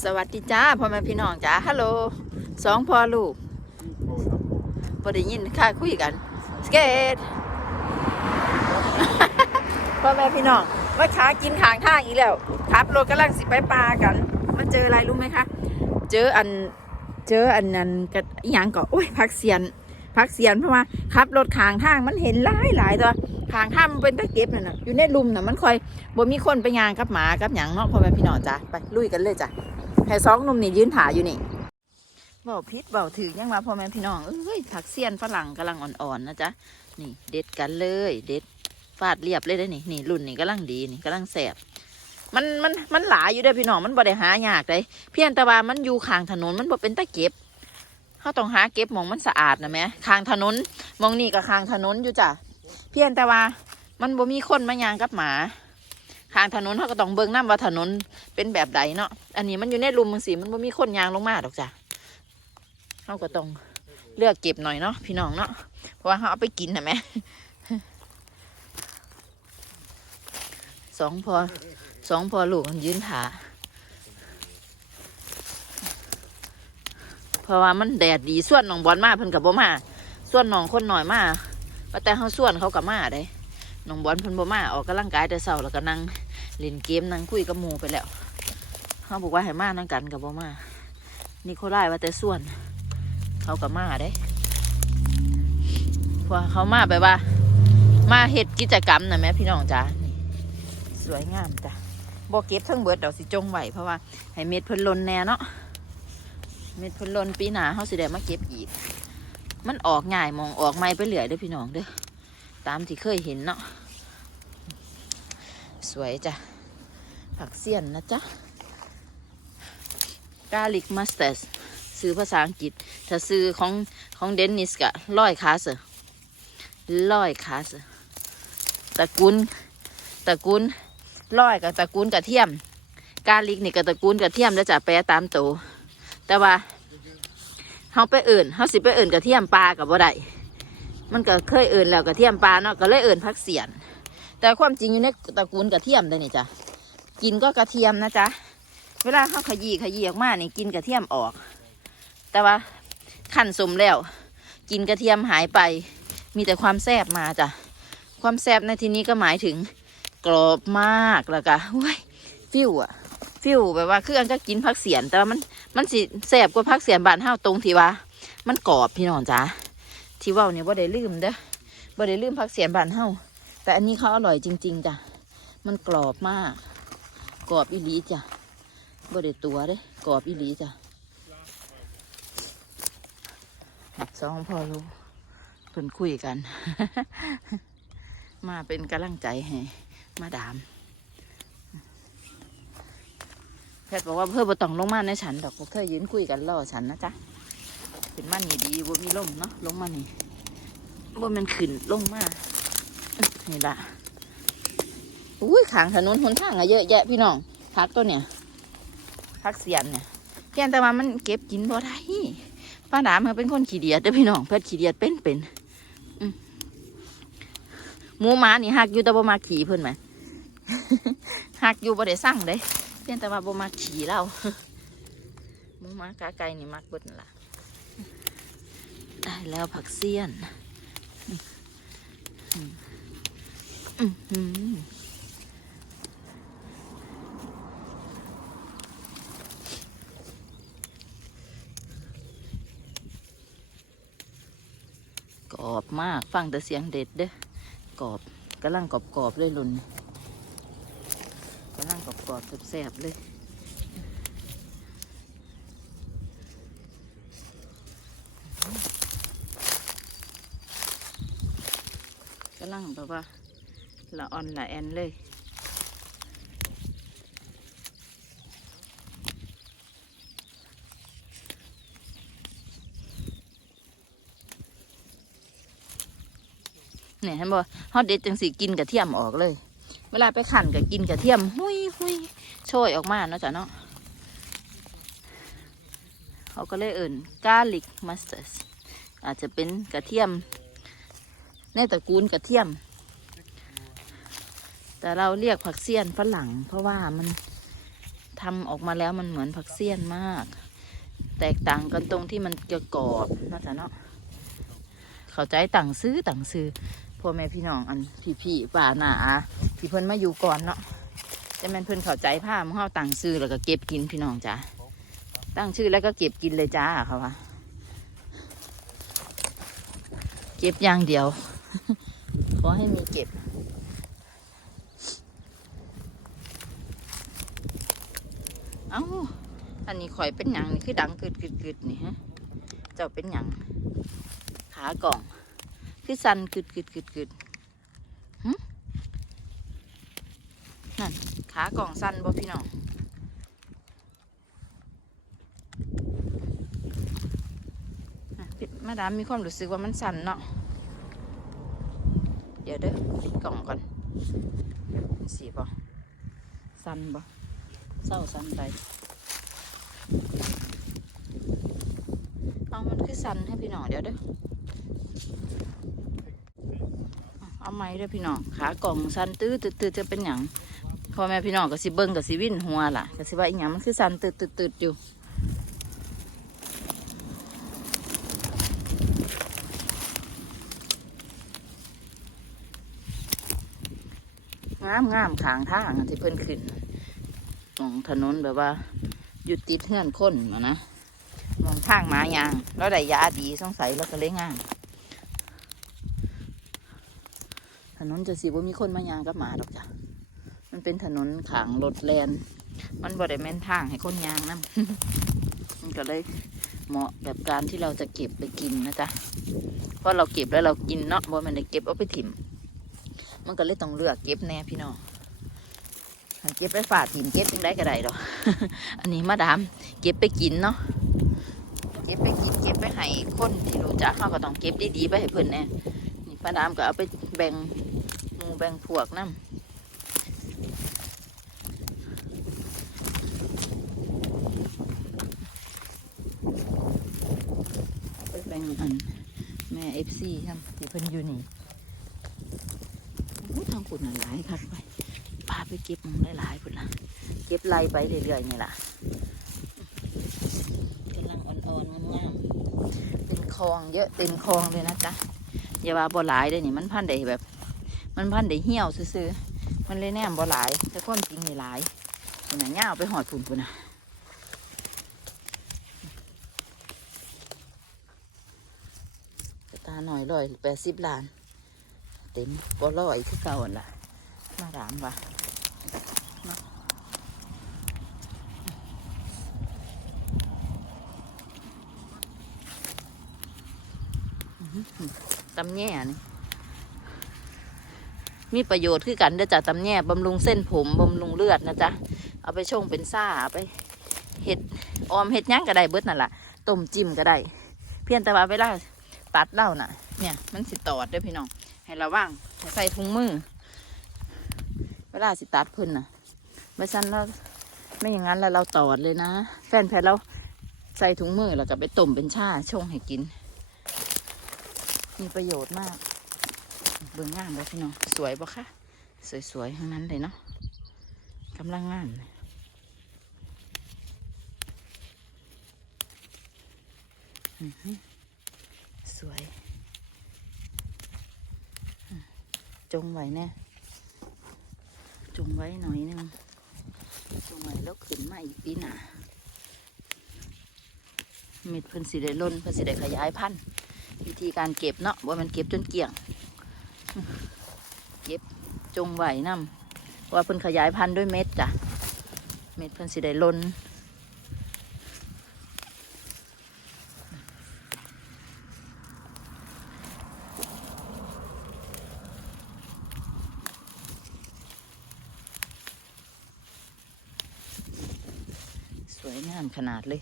สวัสดีจ้าพ่อแม่พี่น้องจ้าฮัลโหลสองพ่อลูกบ่ได้ยินค่าคุยกันสเกตพ่อแม่พี่น้องว่าช้ากินขางทางอีกแล้วขับรถกำลังสิไปปลากันมาเจออะไรรู้ไหมคะเจออันเจออันนั้นกับอย่างก็โอ้ยพักเสียนพักเสียนเพราะว่าขับรถขางทางมันเห็นหลายหลายตัวขางทางมันเป็นตะเก็บน่ะนะอยู่ในลุมน่ะมันคอยบ่มีคนไปยางกับหมากับหยังเนาะพ่อแม่พี่น้องจ้าไปลุยกันเลยจ้ะ ให้สองนุ่มนี่ยืนถาอยู่นี่เบาพิษเบาถือยังมาพ่อแม่พี่น้องเอ้ยผักเสี้ยนฝรั่งกำลังอ่อนๆนะจ๊ะนี่เด็ดกันเลย เด็ดฟาดเรียบเลยได้นี่นี่รุ่นนี่กำลังดีนี่กำลังแสบมันมันมันหลายอยู่เด้อพี่น้องมันบ่ได้หายากเลยเพียงแต่ว่ามันอยู่ข้างถนนมันบ่เป็นตะเก็บเขาต้องหาเก็บมองมันสะอาดนะแม่ข้างถนนมองนี่กับข้างถนนอยู่จ้ะเพียงแต่ว่ามันบ่มีคนมายางกับหมา ข้างถนนเขาก็ต้องเบิ่งน้ำว่าถนนเป็นแบบใดเนาะอันนี้มันอยู่ในรุมมังสีมันบ่มีคนยางลงมาดอกจ้ะเขาก็ต้องเลือกเก็บหน่อยเนาะพี่น้องเนาะเพราะว่าเขาเอาไปกินนะแม่สองพอสองพอลูกมันยืนถาเพราะว่ามันแดดดีส่วนน้องบอลมาเพิ่นกับบ่มาส่วนน้องคนหน่อยมาแต่เขาส่วนเขากับมาได้น้องบอลเพิ่นบ่มาออกกำลังกายแต่เช้าแล้วก็นั่ง เล่นเกมนั่งคุยกับหมูไปแล้วเขาบอกว่าให้มานั่งกันกับบ่มานิโคลายว่าแต่ส่วน เขากับมาได้พราะว่าเขามาแบบว่า มาเฮ็ดกิจกรรมนะแม่พี่น้องจ้าสวยงามจ้ะบ่เก็บทั้งเบิดดอกสิจงไหวเพราะว่าให้เม็ดพ่นลนแน่เนาะเม็ดพ่นลนปีหนาเขาสิได้มาเก็บอีก มันออกง่ายมองออกไม่ไปเรื่อเด้อพี่น้องเด้อตามที่เคยเห็นเนาะ สวยจ้ะ ผักเสี้ยนนะจ๊ะกาลิกมัสเต r ร์ซื้อภาษาอังกฤษ ถ้าซื้อของของเดนนิสกะร้อยคาสร้อยคาสตะกูลตะกูลร้อยกับตะกูลกระเทียม กาลิกนี่กับตะกูลกระเทียมแล้วจะแปลตามโตวแต่ว่าเฮาไปเอื่นเฮาสิไปเอื่นกระเทียมปลากับบ่ได้มันก็เคยเอื่นแล้วกระเทียมปลาเนาะก็เลยเอื่นผักเสียน แต่ความจริงอยู่ในตระกูลกระเทียมได้นี่จ้ะกินก็กระเทียมนะจ๊ะเวลาเขาขยี้ขยี้ออกมานี่กินกระเทียมออก แต่ว่าขั้นสมแล้ว กินกระเทียมหายไป มีแต่ความแซ่บมาจ้ะความแซ่บในที่นี้ก็หมายถึงกรอบมากแล้วก็เว้ยฟิวอะฟิวแบบว่าคืออันก็กินผักเสียน แต่ว่ามันมันสิแซบกว่าผักเสียนบานเฮาตรงที่ว่า มันกรอบพี่น้องจ้ะที่ว่าเนี่ยบ่ได้ลืมเด้อบ่ได้ลืมผักเสียนบานเฮา แต่อันนี้เขาอร่อยจริง ๆจ้ะ มันกรอบมาก กรอบอีหลีจ้ะบ่ได้ตัวเด้กรอบอีหลีจ้ะสองพอลูกเพิ่นคุยกัน มาเป็นกำลังใจให้มาดาม แพทย์บอกว่าเพื่อบ่ต้องลงมาในฉันดอกพวกเธอยืนคุยกันรอฉันนะจ๊ะเป็นมันนี่ดีบ่มีลมเนาะลงมานี่บ่แมันขึ้นลงมา นี่ละอุ้ยขางถนนหนทางอะเยอะแยะพี่น้องพักตัวเนี่ยพักเสียนเนี่ยแกนแต่ว่ามันเก็บกินบ่ได้ป้าดามเขาเป็นคนขี้เดียดเด้อพี่น้องเพื่อขี้เดียดเป็นเป็นหมูหมานี่หักอยู่แต่บ่มาขี่เพิ่นไหมหักอยู่บ่ได้สั่งเด้เพียงแต่ว่าบ่มาขี่เราหมูหมากาไก่นี่มักเบิดล่ะได้แล้วผักเสี้ยนอืม กรอบมาก ฟังแต่เสียงเด็ดเด้อกรอบกำลังกรอบกรอบเลยลุนกำลังกรอบกรอบแซ่บเลยกำลังแบบว่า ละอ่อนละแอนเลย เนี่ยเห็นบ่ฮอตเด็ดจังสีกินกระเทียมออกเลย เวลาไปขั่นก็กินกระเทียม หุยหุยโชยออกมาเนาะจ้ะเนาะเขาก็เลยเอิ่นกาลิกมัสต r ร์อาจจะเป็นกระเทียม ในตระกูลกระเทียม แต่เราเรียกผักเสี้ยนฝรั่ง เพราะว่ามันทำออกมาแล้วมันเหมือนผักเสี้ยนมาก แตกต่างกันตรงที่มันจะกรอบนะจ๊ะเนาะเข้าใจต่างซื้อต่างซื้อพ่อแม่พี่น้องอันพี่พี่ป่าหนาอาที่เพิ่นมาอยู่ก่อนเนาะแต่แมันเพิ่นเข้าใจผ้ามึงเฮาต่างซื้อแล้วก็เก็บกินพี่น้องจ้ะตั้งชื่อแล้วก็เก็บกินเลยจ้าเขาว่าเก็บอย่างเดียวขอให้มีเก็บ เอ้า อันนี้ข่อยเป็นหยังนี่คือดังกึดกึดกึดนี่ฮะ เจ้าเป็นหยังขากล่อง คือสันกึดกึดกึดกึดหึนั่นขากล่องสันบ่พี่น้องมาดามมีความรู้สึกว่ามันสั่นเนาะ เดี๋ยวเด้อกล่องก่อนสีบ่สั่นบ่ เศร้าสันไปเอามันคือสันให้พี่น้องเดี๋ยวเด้อเอาไม้เด้อพี่น้องขากล่องสันตื้อตืดตืดจะเป็นหยังพ่อแม่พี่น้องก็สิเบิ้งก็สิวิ่นหัวล่ะก็สิว่าอีหยังมันคือสันตืดตืดตืดอยู่งามงามขางทางที่เพิ่นขึ้น ของถนนแบบว่าอยู่ติดเฮือนคนมานะมองทางหมายาง แล้วได้ยาดีสงสัยแล้วก็เลยงามถนนจะสิว่ามีคนมายางกับหมาดอกจ้ะมันเป็นถนนขางรถแลนมันบ่ได้แม่นทางให้คนยางนะมันก็เลยเหมาะกับการที่เราจะเก็บไปกินนะจ๊ะเพราะเราเก็บแล้วเรากินเนาะบ่มันได้เก็บเอาไปถิ่ม มันก็เลยต้องเลือกเก็บแน่พี่น้อง เก็บไปฝากถิ่มเก็บยังได้ก็ได้ดอกอันนี้มาดาม เก็บไปกินเนาะเก็บไปกินเก็บไปให้คนที่รู้จักเขาก็ต้องเก็บดีๆไปให้เพิ่นแน่นี่ป้าดามก็เอาไปแบ่งหมูแบ่งพวกน้ำแบ่งอันแม่เอฟซีครับที่เพิ่นอยู่นี่อู้ทางคุณน่ะหลายครับไป ไปเก็บมึงหลายๆพุ่นละเก็บไล่ไปเรื่อยๆนี่ล่ะกำลังอ่อนๆงามๆเป็นคลองเยอะเต็มคลองเลยนะจ๊ะอย่าว่าบ่หลายเลยนี่มันพันได้แบบ มันพันได้เหี่ยวซื่อๆมันเลยแนมบ่หลายแต่ความจริงนี่หลายคุณน่ะย่าไปหอดฝุ่นคุณน่ะตาหน่อยร้อยแปดสิบล้าน เต็มบ่ร้อยคือเก่าหั่นล่ะมาถามว่า ตำแย่นี่ มีประโยชน์คือกันเด้อจ้ะตำแย่บำรุงเส้นผมบำรุงเลือดนะจ๊ะ เอาไปชงเป็นซ่าไปเห็ดออมเห็ดย่างก็ได้เบิดนั่นแหละต้มจิ้มก็ได้ เพียงแต่ว่าเวลาตัดเล้าน่ะ เนี่ยมันสิตอดด้อพี่น้อง ให้ระวังใส่ถุงมือ เวลาสิตัดเพิ่นน่ะไม่ชั้นเราไม่อย่างนั้นแล้วเราตอดเลยนะ แฟนแพทเราใส่ถุงมือแล้วก็ไปต้มเป็นชาชงให้กิน มีประโยชน์มาก เบิ่งงามเลยพี่น้องสวยปะคะสวยๆทั้งนั้นเลยเนาะกำลังงามสวย จงไว้แน่ จงไว้หน่อยหนึงจงไว้แล้วขึ้นมาอีกปีหนาเม็ดเพิ่นสีได้ล้นเพิ่นสีได้ขยายพันธุ์วิธีการเก็บเนาะว่ามันเก็บจนเกลี่ยง เก็บจงไหวน้ำว่าเพิ่นขยายพันธุ์ด้วยเม็ดจ้ะ เม็ดเพิ่นสีได้ล้นส วยงามขนาดเลย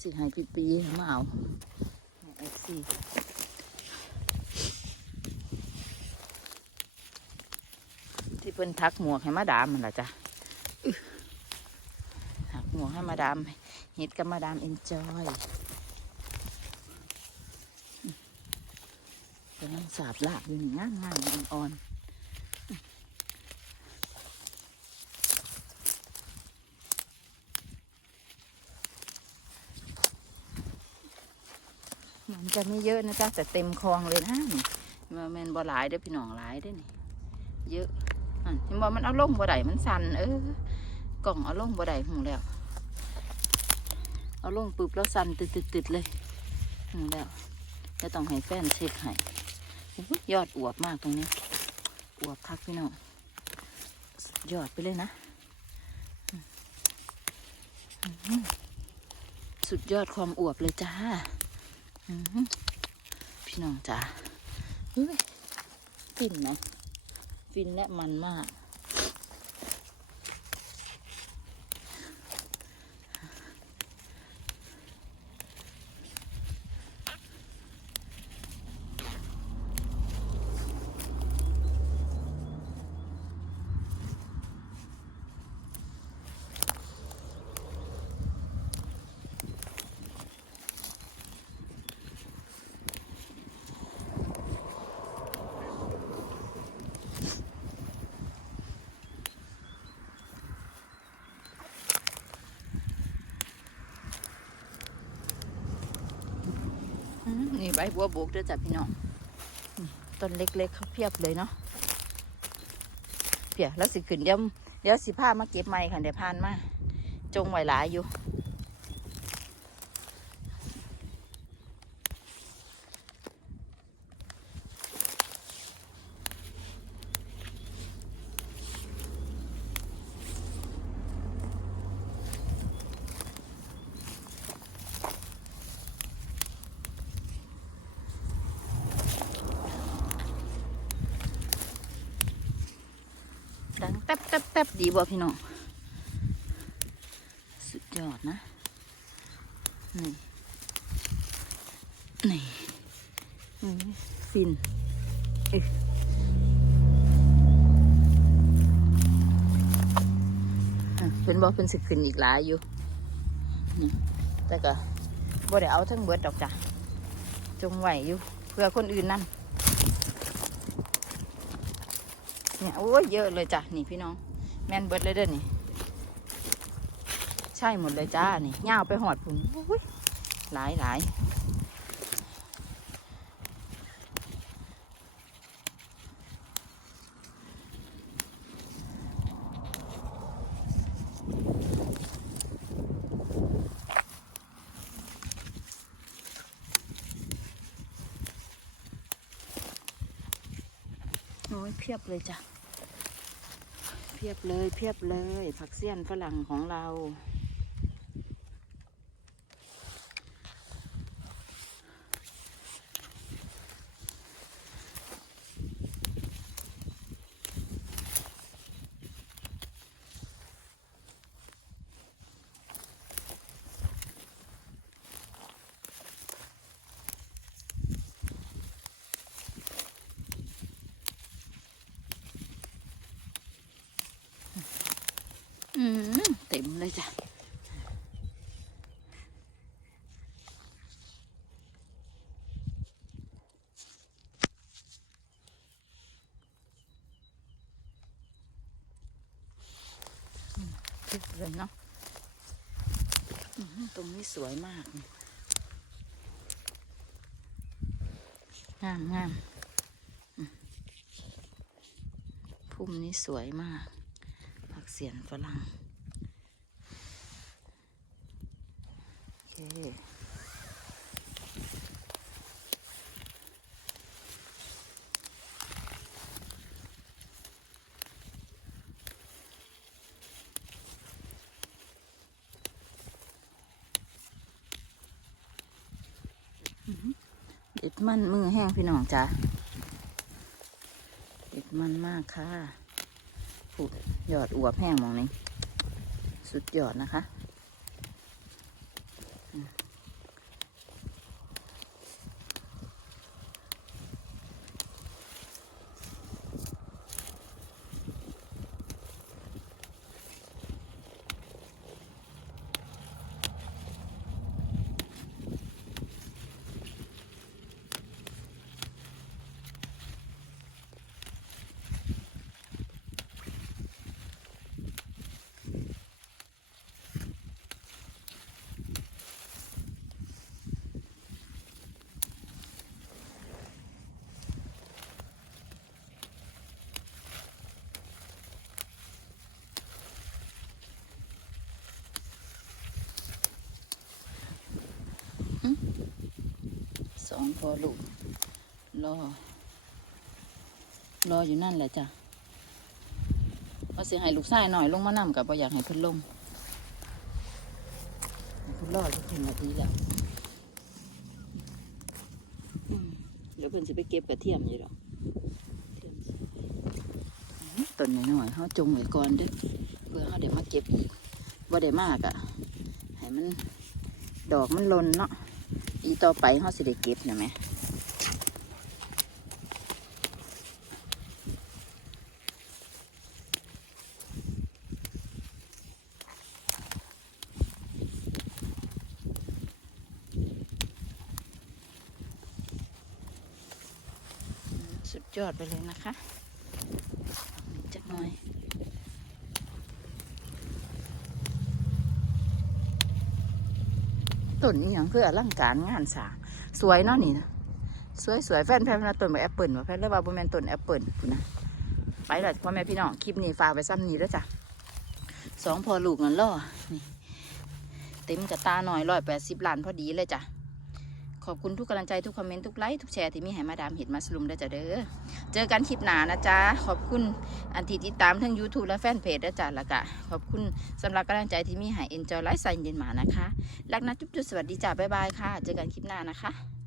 สิให้ปีปีมาเอาเอฟซีที่เพิ่นทักหมวกให้มาดามมันละจ้ะทักหมวกให้มาดามเฮ็ดกับมาดามเอ็นจอยกำลังสาบลาบอยู่นี่งามงามอ่อนๆ จะไม่เยอะนะจ๊ะแต่เต็มคลองเลยนะนี่มาแมนบ่หลายเด้อพี่น้องหลายเด้อนี่ เยอะอะเห็นบ่มันเอาลงบ่ได้มันสั่นเออกล่องเอาลงบ่ได้หูแล้ว เอาลงปึ๊บแล้วสั่นตึดๆเลยหูแล้วจะต้องให้แฟนเช็คให้ยยอดอวบมากตรงนี้ อวบคักพี่น้องยอดไปเลยนะ สุดยอดความอวบเลยจ้า พี่น้องจ๋าเฮ้ยฟินนะฟินและมันมาก ใบบัวบกด้วยจ้ะพี่น้องต้นเล็กๆเขาเพียบเลยเนาะเพียแล้วสิขึ้นเดี๋ยวเดี๋ยวสิผ้ามาเก็บไม่ค่ะเดี๋ยวพานมาจงไหวหลายอยู่ ดังแต๊บแต๊บแต๊บ ดีบ่พี่น้อง สุดยอดนะ นี่ นี่ฟินเอ้ยอะเป็นบ่เป็นสิขึ้นอีกหลายอยู่นี่แต่ก็บ่ได้เอาทั้งเบิดดอกจ้ะ จงไหวอยู่ เพื่อคนอื่นนั่นเนี่ยโอ้ยเยอะเลยจ้ะ นี่พี่น้อง แมนเบิดเลยเด้อนี่ ใช่หมดเลยจ้านี่ย่าวไปหอดผุนโอ้ยหลายหลายโอ้ยเพียบเลยจ้ะ เพียบเลยเพียบเลย ผักเสี้ยนฝรั่งของเรา อืม เลยจ้ะอืมเลยเนาะตรงนี้สวยมาก งามงามอืมพุ่มนี้สวยมากผักเสียนฝรั่งโอเคอื้อหือเด็ด มันมือแห้งพี่น้องจ้ะเด็ดมันมากค่ะผูดยอดอวบแห้งมองนี้ สุดยอดนะคะ องพอลูกรอ รออยู่นั่นแหละจ้ะว่าสิให้ลูกชายหน่อยลงมานำกับบ่อยากให้เพิ่นลงให้เพิ่นรอจะถึงนาทีแล้วเดี๋ยวเพิ่นสิไปเก็บกระเทียมอยู่ดอกเทียมสิอืมต้นน้อยๆเฮาจงไว้ก่อนเด้อเพื่อเฮาได้มาเก็บอีกบ่ได้มากอะให้มันดอกมันลนเนาะีต่อไปเฮาสิได้เก็บนะแหม่สุดยอดไปเลยนะคะจักหน่อย ต้นนี้อย่างคือร่างการงานสาสวยเนาะนี่นะสวยสวยแฟนแพนนาต้นแบบแอปเปิลว่าแฟนเรียกว่าบุแมนต้นแอปเปิลนะไปเลยพ่อแม่พี่น้องคลิปนี้ฝากไปซ้ำนี้แล้วจ้ะสองพอลูกนั่นล่อนี่เต็มกระตาหน่อยร้อยแปดสิบล้านพอดีเลยจ้ะ ขอบคุณทุกกำลังใจทุกคอมเมนต์ทุกไลค์ทุกแชร์ที่มีให้มาดามเห็ดมาสลุมได้อจ้ะเด้อเจอกันคลิปหน้านะจ๊ะขอบคุณอันที่ติดตามทั้ง YouTube และแฟนเพจด้วยจ้ะละกะขอบคุณสำหรับกำลังใจที่มีให้ Enjoy Life ใส่เย็นหมานะคะรักนะจุ๊บจุ๊บสวัสดีจ้ะบ๊ายบายค่ะ เจอกันคลิปหน้านะคะ